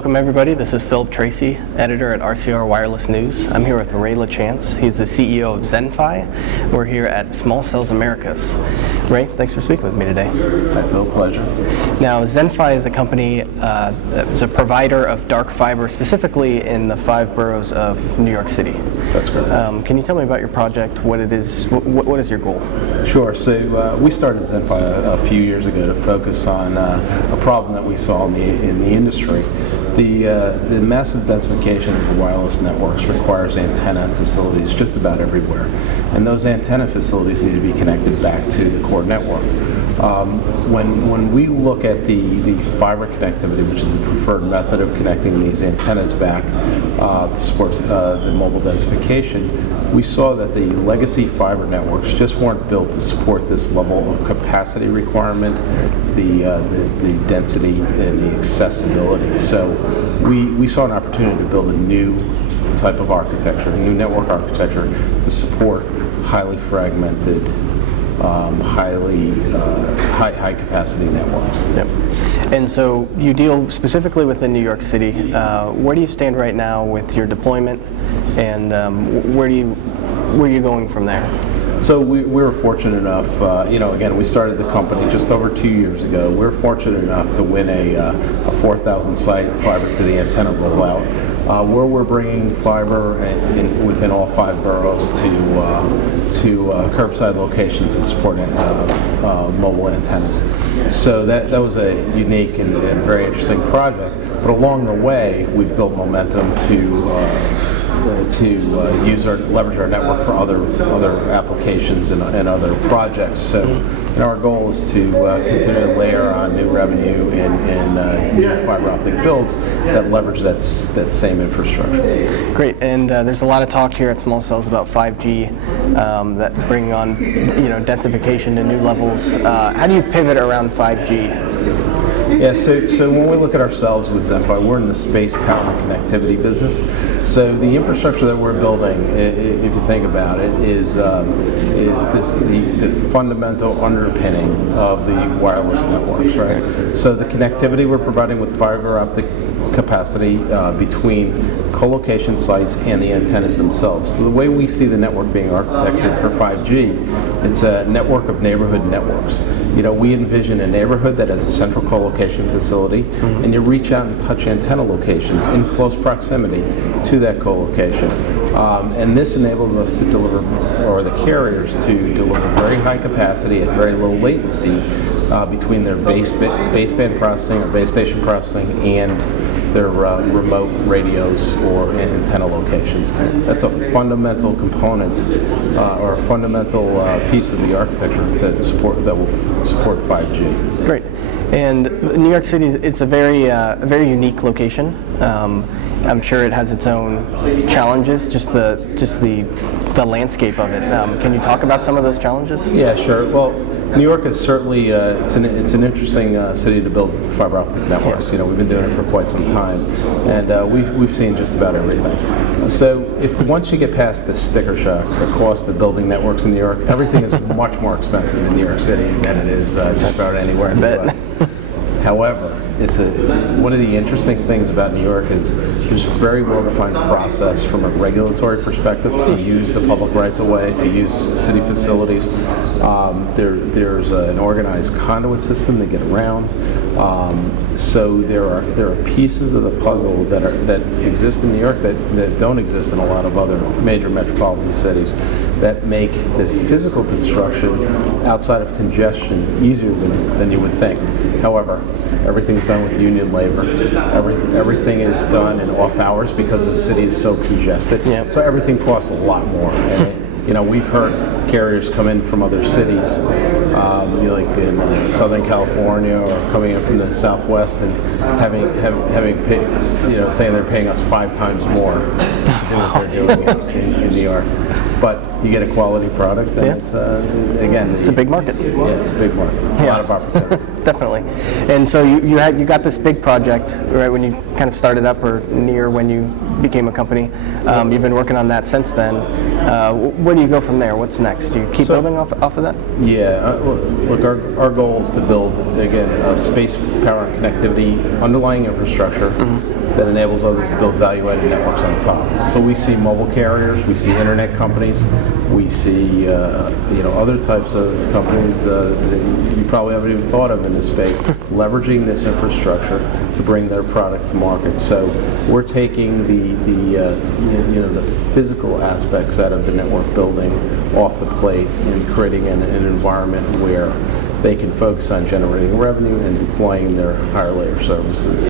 Welcome everybody, this is Philip Tracy, editor at RCR Wireless News. I'm here with Ray LaChance. He's the CEO of ZenFi. We're here at Small Cells Americas. Ray, thanks for speaking with me today. Hi Phil, pleasure. Now ZenFi is a company that's a provider of dark fiber, specifically in the 5 boroughs of New York City. That's correct. Can you tell me about your project, what it is, what is your goal? Sure, so we started ZenFi a few years ago to focus on a problem that we saw in the industry. The massive densification of the wireless networks requires antenna facilities just about everywhere, and those antenna facilities need to be connected back to the core network. When we look at the fiber connectivity, which is the preferred method of connecting these antennas back to support the mobile densification, we saw that the legacy fiber networks just weren't built to support this level of capacity requirement, the density and the accessibility. So we saw an opportunity to build a new type of architecture, a new network architecture to support highly fragmented, high capacity networks. Yep. And so you deal specifically within New York City. Where do you stand right now with your deployment, and where are you going from there? So we were fortunate enough, again, we started the company just over 2 years ago. We were fortunate enough to win a 4,000 site fiber to the antenna rollout, where we're bringing fiber within all 5 boroughs to curbside locations to support mobile antennas. So that was a unique and very interesting project. But along the way, we've built momentum to leverage our network for other applications and other projects. So our goal is to continue to layer on new revenue and new fiber optic builds that leverage that same infrastructure. Great, and there's a lot of talk here at Small Cells about 5G, that bringing on densification to new levels. How do you pivot around 5G? Yeah, so when we look at ourselves with ZenFi, we're in the space, power, and connectivity business. So the infrastructure that we're building, if you think about it, is the fundamental underpinning of the wireless networks, right? So the connectivity we're providing with fiber optic capacity between co-location sites and the antennas themselves. So the way we see the network being architected for 5G, it's a network of neighborhood networks. We envision a neighborhood that has a central co-location facility, and you reach out and touch antenna locations in close proximity to that co-location. And this enables us to deliver, or the carriers to deliver very high capacity at very low latency between their baseband processing or base station processing and their remote radios or antenna locations. That's a fundamental component or a fundamental piece of the architecture that will support 5G. Great. And New York City, it's a very unique location. I'm sure it has its own challenges, just the landscape of it. Can you talk about some of those challenges? Yeah, sure. Well, New York is certainly it's an interesting city to build fiber optic networks. We've been doing it for quite some time, and we've seen just about everything. So once you get past the sticker shock, the cost of building networks in New York, everything is much more expensive in New York City than it is just about anywhere in the U.S. However, one of the interesting things about New York is there's a very well-defined process from a regulatory perspective to use the public rights-of-way, to use city facilities. There's an organized conduit system to get around. So there are pieces of the puzzle that exist in New York that don't exist in a lot of other major metropolitan cities that make the physical construction outside of congestion easier than you would think. However, everything's done with union labor. Everything is done in off hours because the city is so congested. Yeah. So everything costs a lot more. And we've heard carriers come in from other cities, like in Southern California or coming in from the Southwest, and having paid, saying they're paying us 5 times more to do what they're doing in New York. But you get a quality product, and it's it's a big market. Yeah, it's a big market. A lot of opportunity. Definitely. And so you got this big project right when you kind of started up, or near when you became a company. You've been working on that since then. Where do you go from there? What's next? Do you keep building off of that? Yeah, look, our goal is to build, again, space, power, and connectivity underlying infrastructure that enables others to build value-added networks on top. So we see mobile carriers, we see internet companies, we see other types of companies that you probably haven't even thought of in this space, leveraging this infrastructure to bring their product to market. So we're taking the physical aspects out of the network building off the plate and creating an environment where they can focus on generating revenue and deploying their higher layer services.